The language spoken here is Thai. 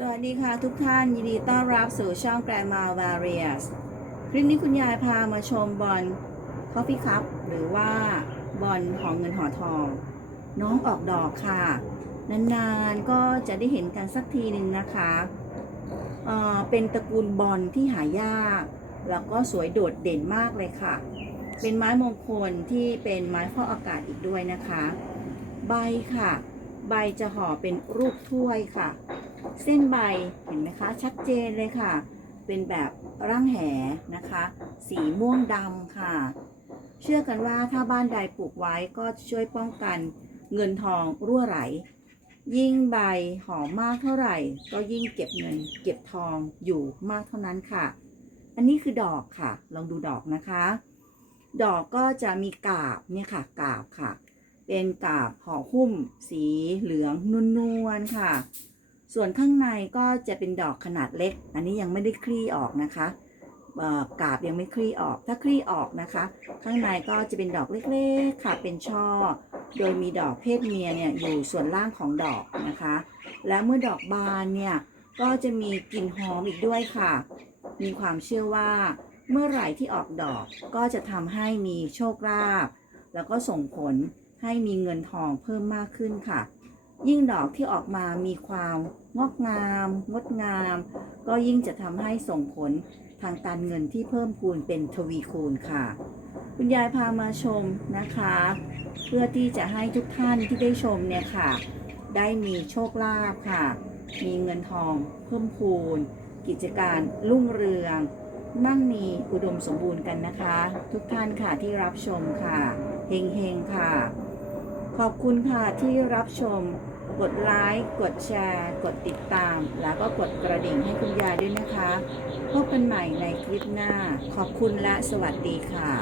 สวัสดีค่ะทุกท่านยินดีต้อนรับสู่ช่อง Grandma Various คลิปนี้คุณยายพามาชมบอล Coffee Cup หรือว่าบอลหอเงินหอทอง น้องออกดอกค่ะ นานๆก็จะได้เห็นกันสักทีหนึ่งนะคะเเป็นตระกูลบอลที่หายาก แล้วก็สวยโดดเด่นมากเลยค่ะ เป็นไม้มงคลที่เป็นไม้ฟอกอากาศอีกด้วยนะคะ ใบค่ะ ใบจะห่อเป็นรูปถ้วยค่ะ เส้นใบเห็นไหมคะ ชัดเจนเลยค่ะ เป็นแบบร่างแหนะคะ สีม่วงดำค่ะ เชื่อกันว่าถ้าบ้านใดปลูกไว้ก็ช่วยป้องกันเงินทองรั่วไหล ยิ่งใบหอมมากเท่าไหร่ ก็ยิ่งเก็บเงิน เก็บทองอยู่มากเท่านั้นค่ะ อันนี้คือดอกค่ะ ลองดูดอกนะคะ ดอกก็จะมีกาบเนี่ยค่ะ กาบค่ะ เป็นกาบห่อหุ้ม สีเหลืองนวลๆค่ะ ส่วนข้างในก็จะเป็นดอกขนาดเล็ก อันนี้ยังไม่ได้คลี่ออกนะคะกาบยังไม่คลี่ออก ถ้าคลี่ออกนะคะ ข้างในก็จะเป็นดอกเล็กๆค่ะ เป็นช่อ โดยมีดอกเพศเมียเนี่ยอยู่ส่วนล่างของดอกนะคะ และเมื่อดอกบานเนี่ยก็จะมีกลิ่นหอมอีกด้วยค่ะ มีความเชื่อว่า เมื่อไหร่ที่ออกดอกก็จะทำให้มีโชคลาภแล้วก็ส่งผลให้มีเงินทองเพิ่มมากขึ้นค่ะ ยิ่งดอกที่ออกมามีความงอกงาม งดงาม ก็ยิ่งจะทำให้ส่งผลทางการเงินที่เพิ่มพูนเป็นทวีคูณค่ะ คุณยายพามาชมนะคะ เพื่อที่จะให้ทุกท่านที่ได้ชมเนี่ยค่ะ ได้มีโชคลาภค่ะ มีเงินทองเพิ่มพูน กิจการรุ่งเรือง มั่งมีอุดมสมบูรณ์กันนะคะ ทุกท่านค่ะที่รับชมค่ะเฮงเฮงค่ะ ขอบคุณค่ะที่รับชม กดไลค์ กดแชร์ กดติดตาม แล้วก็กดกระดิ่งให้คุณยายด้วยนะคะ พบกันใหม่ในคลิปหน้า ขอบคุณและสวัสดีค่ะ